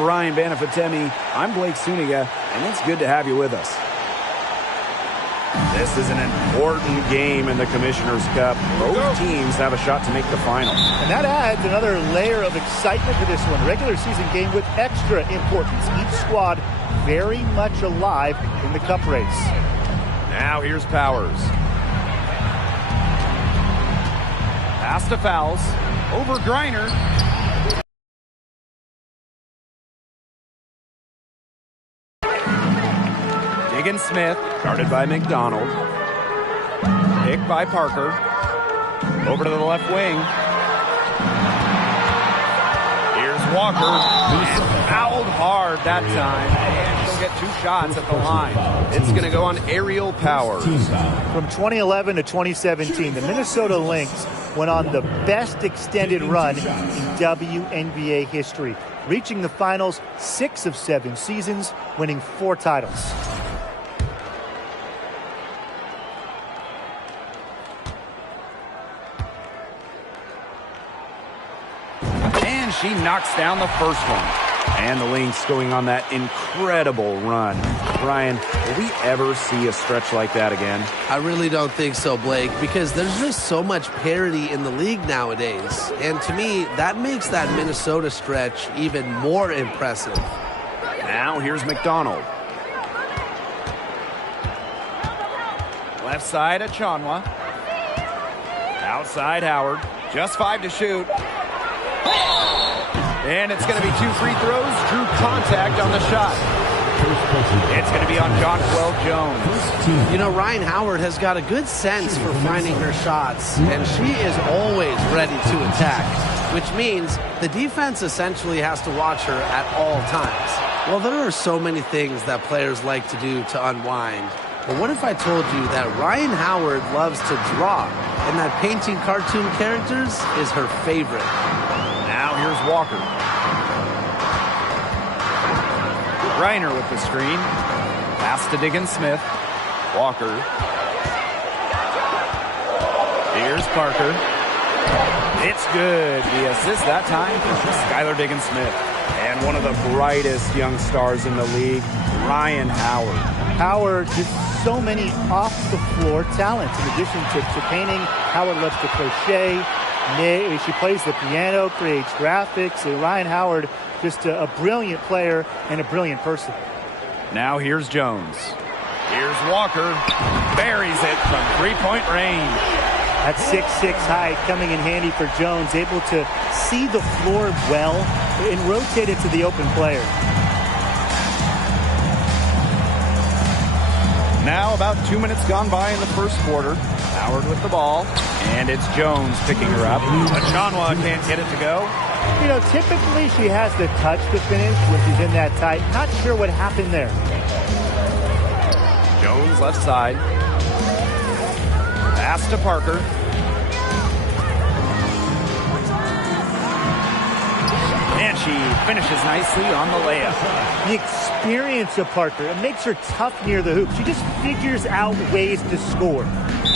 Brian Banafitemi. I'm Blake Suniga, and it's good to have you with us. This is an important game in the Commissioner's Cup. Both teams have a shot to make the final. And that adds another layer of excitement to this one. Regular season game with extra importance. Each squad very much alive in the Cup race. Now here's Powers. Pass to Fowles. Over Griner. Diggins Smith, guarded by McDonald. Picked by Parker. Over to the left wing. Here's Walker. And fouled hard that time. And he'll get 2 shots at the line. It's going to go on Aerial Powers. From 2011 to 2017, the Minnesota Lynx went on the best extended run in WNBA history, reaching the finals 6 of 7 seasons, winning 4 titles. And she knocks down the first one. And the Lynx going on that incredible run. Brian, will we ever see a stretch like that again? I really don't think so, Blake, because there's just so much parity in the league nowadays. And to me, that makes that Minnesota stretch even more impressive. Now here's McDonald. Left side Achanwa. Outside Howard. Just 5 to shoot. And it's going to be 2 free throws. Drew contact on the shot. It's going to be on Jonquel Jones. You know, Ryan Howard has got a good sense for finding her shots, and she is always ready to attack, which means the defense essentially has to watch her at all times. Well, there are so many things that players like to do to unwind. But what if I told you that Ryan Howard loves to draw, and that painting cartoon characters is her favorite? Now here's Walker. Griner with the screen. Pass to Diggins Smith. Walker. Here's Parker. It's good. The assist that time for Skylar Diggins Smith. And one of the brightest young stars in the league, Ryan Howard. Howard, just so many off-the-floor talents. In addition to painting, Howard loves to crochet. She plays the piano, creates graphics. Ryan Howard, just a brilliant player and a brilliant person. Now here's Jones. Here's Walker. Buries it from 3-point range. That 6'6" height coming in handy for Jones, able to see the floor well and rotate it to the open player. Now about 2 minutes gone by in the first quarter. Howard with the ball, and it's Jones picking her up. Achanwa can't get it to go. You know, typically she has the touch to finish when she's in that tight. Not sure what happened there. Jones left side. Pass to Parker. And she finishes nicely on the layup. The experience of Parker, it makes her tough near the hoop. She just figures out ways to score.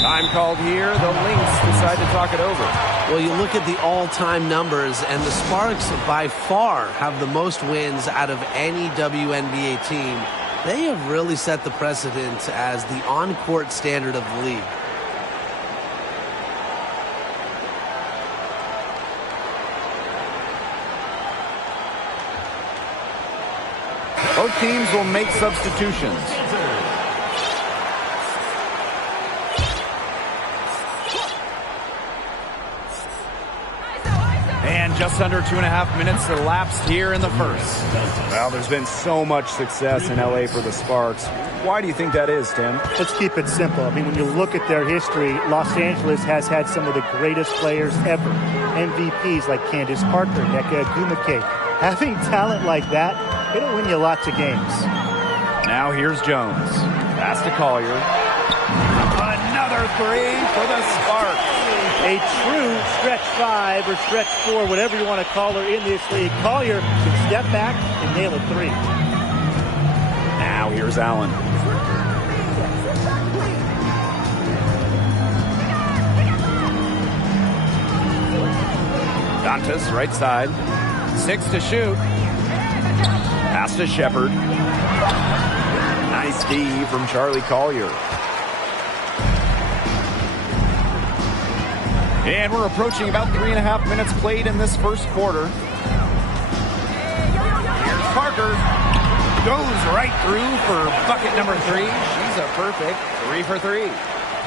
Time called here. The Lynx decide to talk it over. Well, you look at the all-time numbers, and the Sparks by far have the most wins out of any WNBA team. They have really set the precedent as the on-court standard of the league. Both teams will make substitutions. And just under 2.5 minutes elapsed here in the first. Well, there's been so much success in LA for the Sparks. Why do you think that is, Tim? Let's keep it simple. I mean, when you look at their history, Los Angeles has had some of the greatest players ever. MVPs like Candace Parker, Nneka Ogwumike. Having talent like that, it'll win you lots of games. Now here's Jones. Pass to Collier. Another 3 for the Sparks. A true stretch 5 or stretch 4, whatever you want to call her in this league. Collier can step back and nail a 3. Now here's Allen. Dantas, right side. 6 to shoot. Pass to Shepard. Nice D from Charlie Collier. And we're approaching about 3.5 minutes played in this first quarter. Here's Parker. Goes right through for bucket number 3. She's a perfect 3 for 3.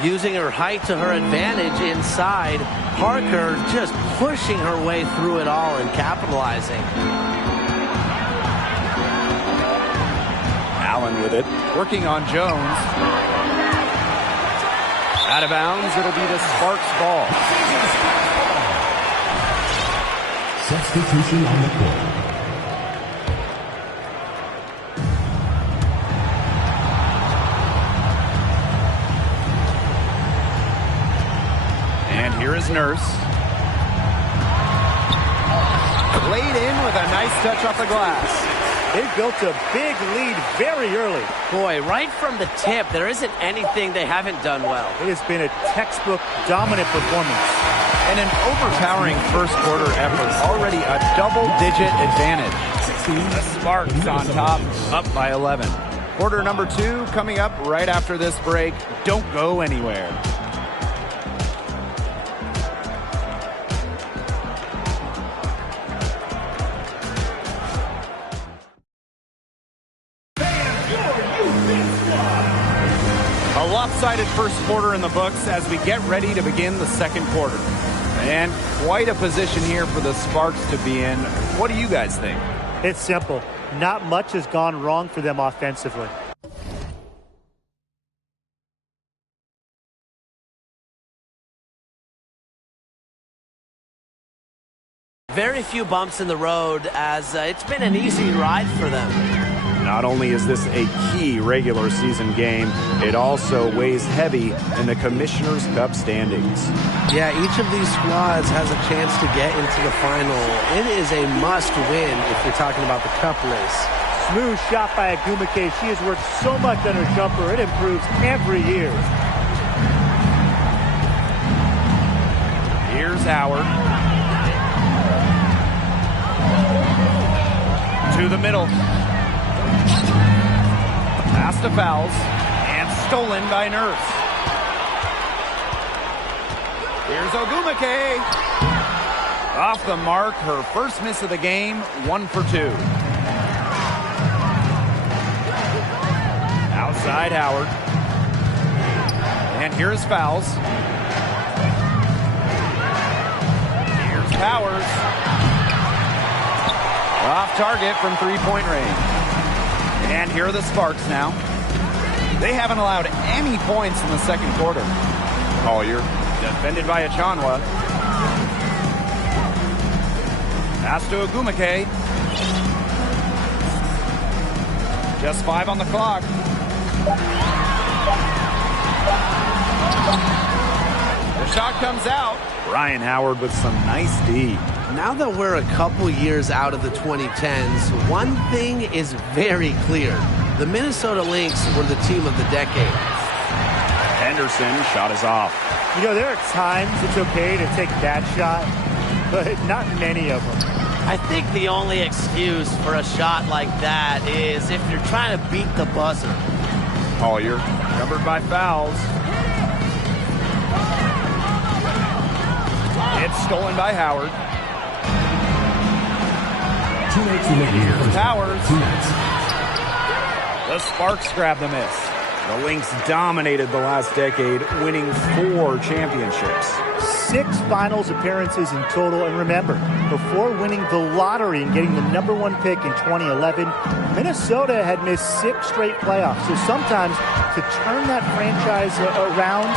Using her height to her advantage inside. Parker just pushing her way through it all and capitalizing. Allen with it. Working on Jones. Out of bounds. It'll be the Sparks ball. Substitution on the court. And here is Nurse. Laid in with a nice touch off the glass. They built a big lead very early. Boy, right from the tip, there isn't anything they haven't done well. It has been a textbook dominant performance. And an overpowering first quarter effort. Already a double-digit advantage. The Sparks on top, up by 11. Quarter number 2 coming up right after this break. Don't go anywhere. A lopsided first quarter in the books as we get ready to begin the second quarter. And quite a position here for the Sparks to be in. What do you guys think? It's simple. Not much has gone wrong for them offensively. Very few bumps in the road as it's been an easy ride for them. Not only is this a key regular season game, it also weighs heavy in the Commissioner's Cup standings. Yeah, each of these squads has a chance to get into the final. It is a must-win if you're talking about the Cup race. Smooth shot by Agumake. She has worked so much on her jumper. It improves every year. Here's Howard. To the middle. Pass to Fowles, and stolen by Nurse. Here's Ogumake. Off the mark, her first miss of the game, 1 for 2. Outside Howard. And here's Fowles. Here's Powers. Off target from three-point range. And here are the Sparks now. They haven't allowed any points in the second quarter. Collier, defended by Achanwa. Pass to Ogumake. Just 5 on the clock. The shot comes out. Ryan Howard with some nice D. Now that we're a couple years out of the 2010s, one thing is very clear. The Minnesota Lynx were the team of the decade. Henderson, shot is off. You know, there are times it's okay to take that shot, but not many of them. I think the only excuse for a shot like that is if you're trying to beat the buzzer. Collier, covered by Fowles. It's stolen by Howard. Here's Powers. The Sparks grab the miss. The Lynx dominated the last decade, winning 4 championships. 6 finals appearances in total. And remember, before winning the lottery and getting the #1 pick in 2011, Minnesota had missed 6 straight playoffs. So sometimes to turn that franchise around,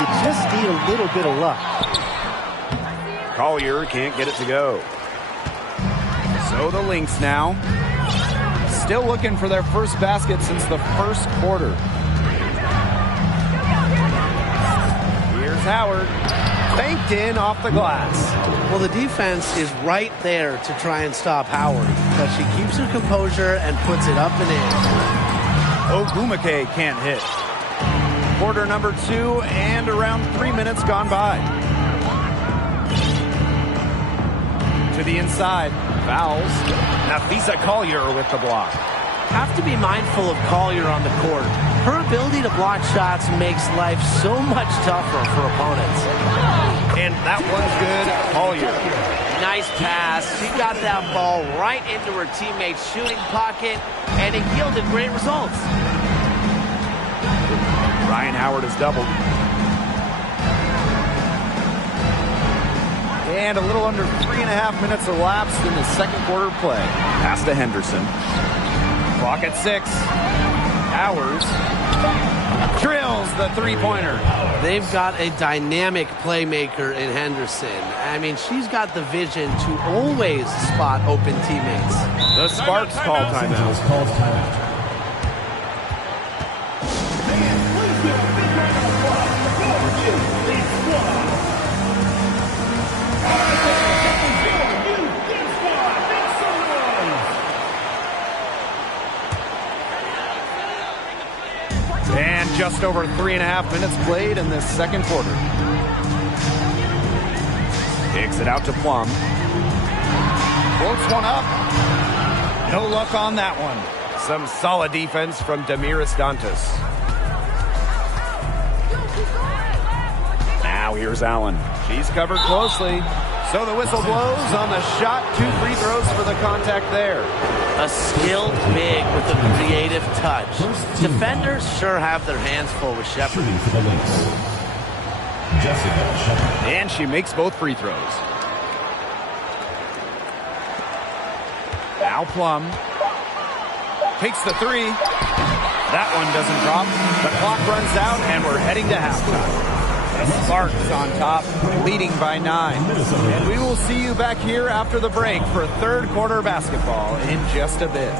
you just need a little bit of luck. Collier can't get it to go. So the Lynx now, still looking for their first basket since the first quarter. Here's Howard, banked in off the glass. Well, the defense is right there to try and stop Howard, but she keeps her composure and puts it up and in. Ogumake can't hit. Quarter number 2 and around 3 minutes gone by. To the inside. fouls. Nafisa Collier with the block. Have to be mindful of Collier on the court. Her ability to block shots makes life so much tougher for opponents. And that one's good. Collier. Nice pass. She got that ball right into her teammate's shooting pocket, and it yielded great results. Ryan Howard has doubled. And a little under 3.5 minutes elapsed in the second quarter play. Pass to Henderson. Clock at 6. Howard drills the three-pointer. They've got a dynamic playmaker in Henderson. I mean, she's got the vision to always spot open teammates. The Sparks call timeout. And just over 3.5 minutes played in this second quarter. Kicks it out to Plum. Floats one up. No luck on that one. Some solid defense from Damiris Dantas. Now here's Allen. She's covered closely. So the whistle blows on the shot. 2 free throws for the contact there. A skilled big with a creative touch. Defenders sure have their hands full with Shepard. And she makes both free throws. Now Plum takes the 3. That one doesn't drop. The clock runs out, and we're heading to halftime. The Sparks on top, leading by 9. And we will see you back here after the break for third quarter basketball in just a bit.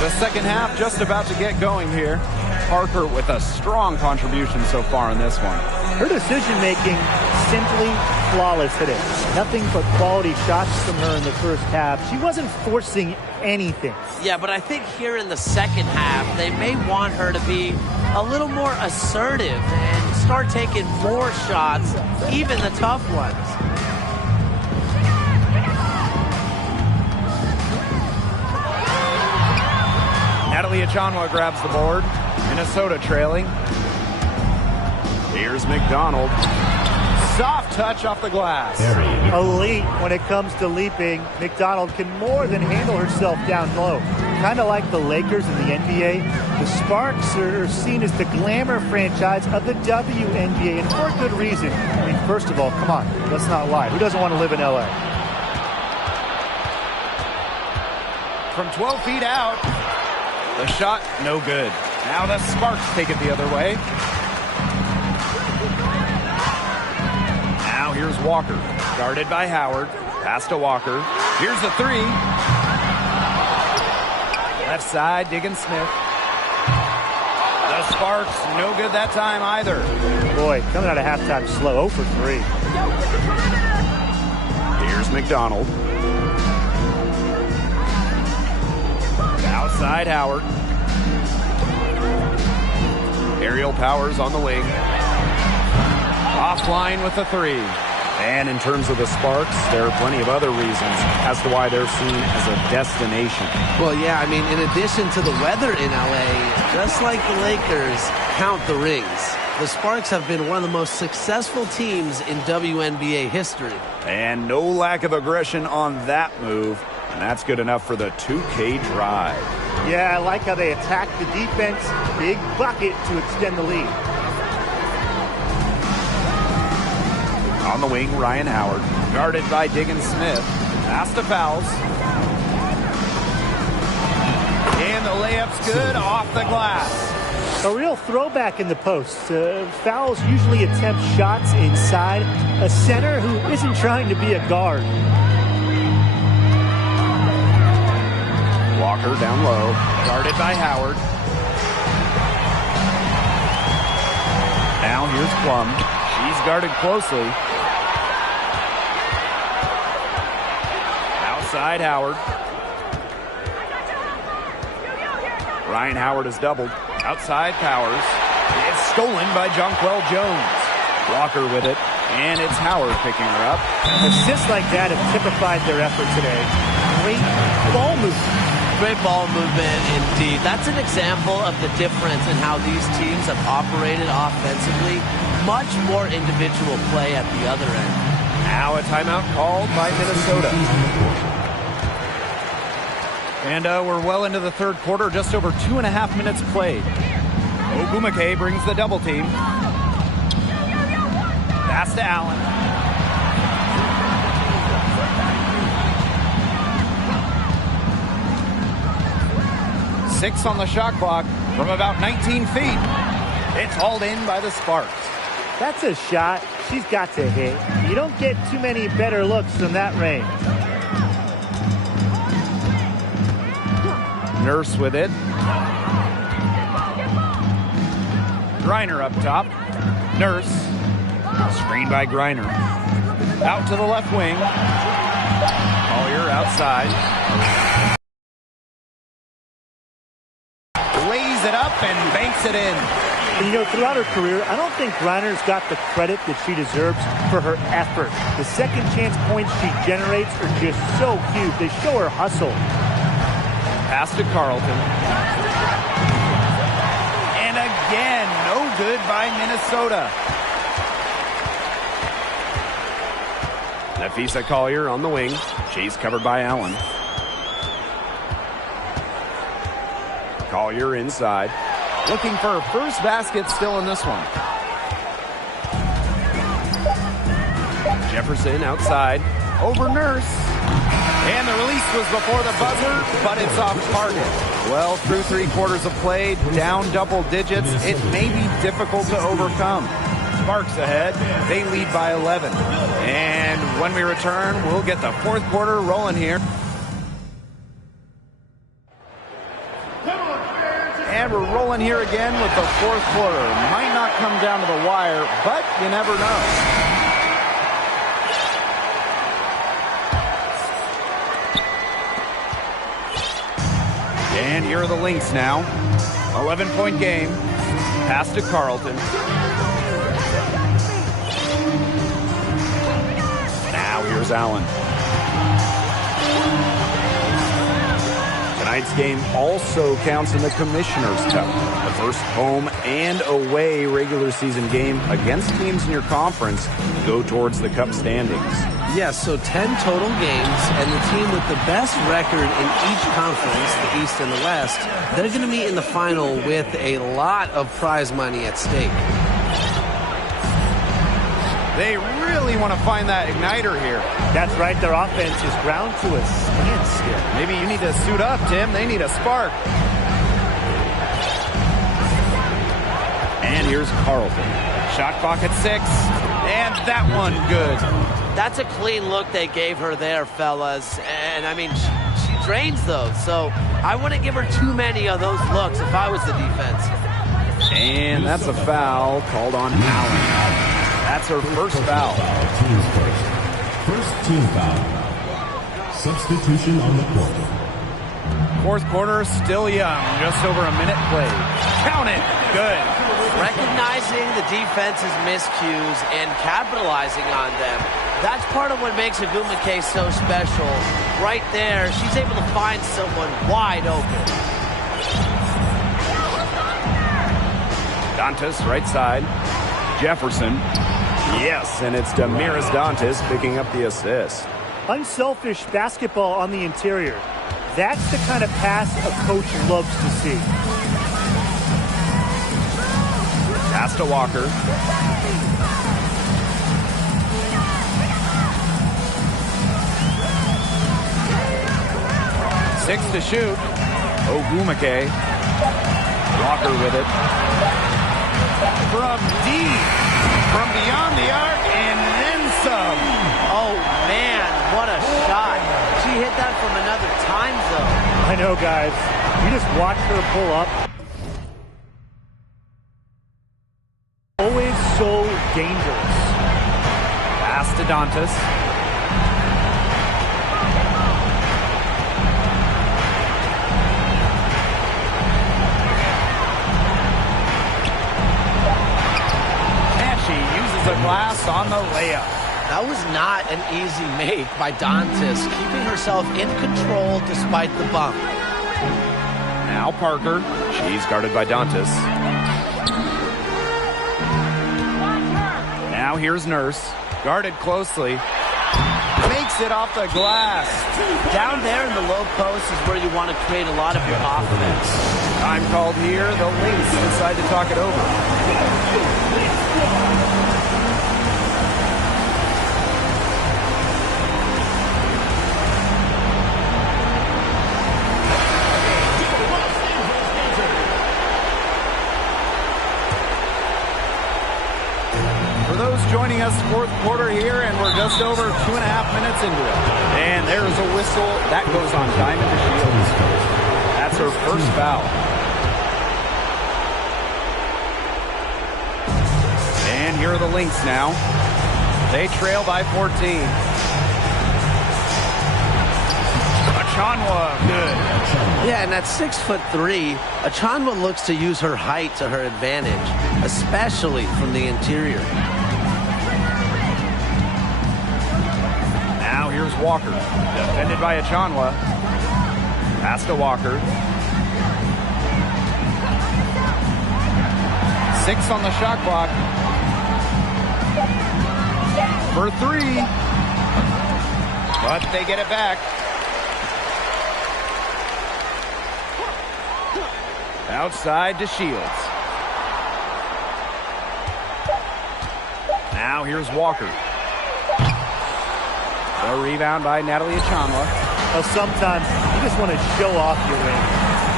The second half just about to get going here. Parker with a strong contribution so far in this one. Her decision-making simply flawless today. Nothing but quality shots from her in the first half. She wasn't forcing anything. Yeah, but I think here in the second half, they may want her to be a little more assertive and start taking more shots, even the tough ones. Natalie Achanwa grabs the board. Minnesota trailing. Here's McDonald. Soft touch off the glass. Elite when it comes to leaping. McDonald can more than handle herself down low. Kind of like the Lakers in the NBA. The Sparks are seen as the glamour franchise of the WNBA, and for good reason. I mean, first of all, come on, let's not lie. Who doesn't want to live in LA? From 12 feet out. The shot, no good. Now the Sparks take it the other way. Now here's Walker. Guarded by Howard. Pass to Walker. Here's the 3. Left side, Diggins Smith. The Sparks, no good that time either. Boy, coming out of halftime slow, 0 for 3. Here's McDonald. Outside Howard. Aerial Powers on the wing. Offline with the 3. And in terms of the Sparks, there are plenty of other reasons as to why they're seen as a destination. Well, yeah, I mean, in addition to the weather in LA, just like the Lakers, count the rings. The Sparks have been one of the most successful teams in WNBA history. And no lack of aggression on that move. And that's good enough for the 2K drive. Yeah, I like how they attack the defense. Big bucket to extend the lead. On the wing, Ryan Howard. Guarded by Diggins Smith. Pass to Fouls. And the layup's good off the glass. A real throwback in the post. Fouls usually attempt shots inside. A center who isn't trying to be a guard. Walker down low, guarded by Howard. Now here's Plum. She's guarded closely. Outside Howard. Ryan Howard is doubled. Outside Powers. It's stolen by Jonquel Jones. Walker with it, and it's Howard picking her up. Assists like that have typified their effort today. Great ball movement. Great ball movement indeed. That's an example of the difference in how these teams have operated offensively. Much more individual play at the other end. Now a timeout called by Minnesota. And we're well into the third quarter, just over 2.5 minutes played. Ogwumike brings the double team. Pass to Allen. Six on the shot clock from about 19 feet. It's hauled in by the Sparks. That's a shot she's got to hit. You don't get too many better looks from that range. Nurse with it. Griner up top. Nurse. Screened by Griner. Out to the left wing. Collier outside. Lays it up and banks it in. And, you know, throughout her career, I don't think Griner's got the credit that she deserves for her effort. The second chance points she generates are just so huge. They show her hustle. Pass to Carlton. And again, no good by Minnesota. Nafisa Collier on the wing. She's covered by Allen. Collier inside. Looking for her first basket still in this one. Jefferson outside. Over Nurse. And the release was before the buzzer, but it's off target. Well, through 3 quarters of play, down double digits, it may be difficult to overcome. Sparks ahead. They lead by 11. And when we return, we'll get the fourth quarter rolling here. And we're rolling here again with the fourth quarter. Might not come down to the wire, but you never know. And here are the Lynx now. 11-point game. Pass to Carlton. Now here's Allen. Tonight's game also counts in the Commissioner's Cup, the first home and away regular season game against teams in your conference go towards the Cup standings. Yes, so 10 total games, and the team with the best record in each conference, the East and the West, they're going to meet in the final with a lot of prize money at stake. They really want to find that igniter here. That's right, their offense is ground to a standstill. Maybe you need to suit up, Tim. They need a spark. And here's Carlton. Shot clock at 6, and that one good. That's a clean look they gave her there, fellas. And, I mean, she drains those. So I wouldn't give her too many of those looks if I was the defense. And that's a foul called on Allen. That's her first foul. First team foul. Substitution on the court. Fourth quarter, still young. Just over a minute played. Count it. Good. Recognizing the defense's miscues and capitalizing on them. That's part of what makes Ogwumike so special. Right there, she's able to find someone wide open. Dantas, right side. Jefferson. Yes, and it's Damiris Dantas picking up the assist. Unselfish basketball on the interior. That's the kind of pass a coach loves to see. Pass to Walker. Six to shoot. Ogumake. Walker with it. From deep. From beyond the arc and then some. Oh, man, what a shot. She hit that from another time zone. I know, guys. You just watch her pull up. Always so dangerous. Pass to Dantas. And she uses a glass on the layup. That was not an easy make by Dantas, keeping herself in control despite the bump. Now Parker. She's guarded by Dantas. Now here's Nurse. Guarded closely. Makes it off the glass. Down there in the low post is where you want to create a lot of your offense. Time called here. The Lynx decide to talk it over. Joining us fourth quarter here, and we're just over 2.5 minutes into it. And there's a whistle. That goes on Diamond to Shields. That's her first foul. And here are the Lynx now. They trail by 14. Achanwa, good. Yeah, and at 6'3", Achanwa looks to use her height to her advantage, especially from the interior. Now here's Walker, defended by Achanwa. Pass to Walker. 6 on the shot clock. For 3. But they get it back. Outside to Shields. Now here's Walker. The rebound by Natalie Achanwa. Well, sometimes you just want to show off your range.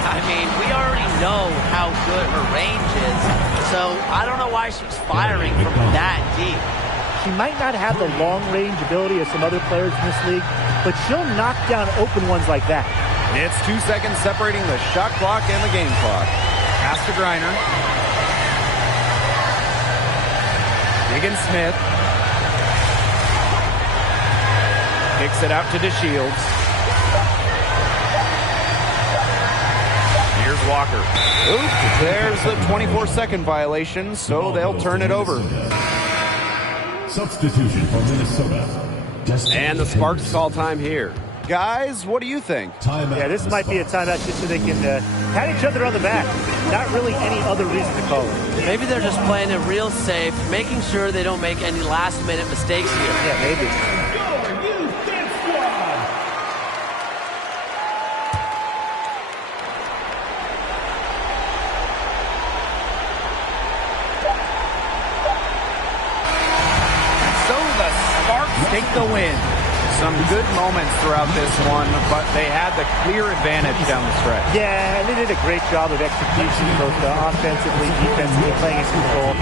I mean, we already know how good her range is, so I don't know why she's firing from that deep. She might not have the long-range ability of some other players in this league, but she'll knock down open ones like that. It's 2 seconds separating the shot clock and the game clock. Pass to Griner. Higgins-Smith. Kicks it out to DeShields. Here's Walker. Oop, there's the 24-second violation, so they'll turn it over. Substitution for Minnesota. And the Sparks call time here. Guys, what do you think? Yeah, this might be a timeout just so they can pat each other on the back. Not really any other reason to call it. Maybe they're just playing it real safe, making sure they don't make any last-minute mistakes here. Yeah, maybe. Take the win. Some good moments throughout this one, but they had the clear advantage down the stretch. Yeah, and they did a great job of execution, both offensively, defensively, playing in control.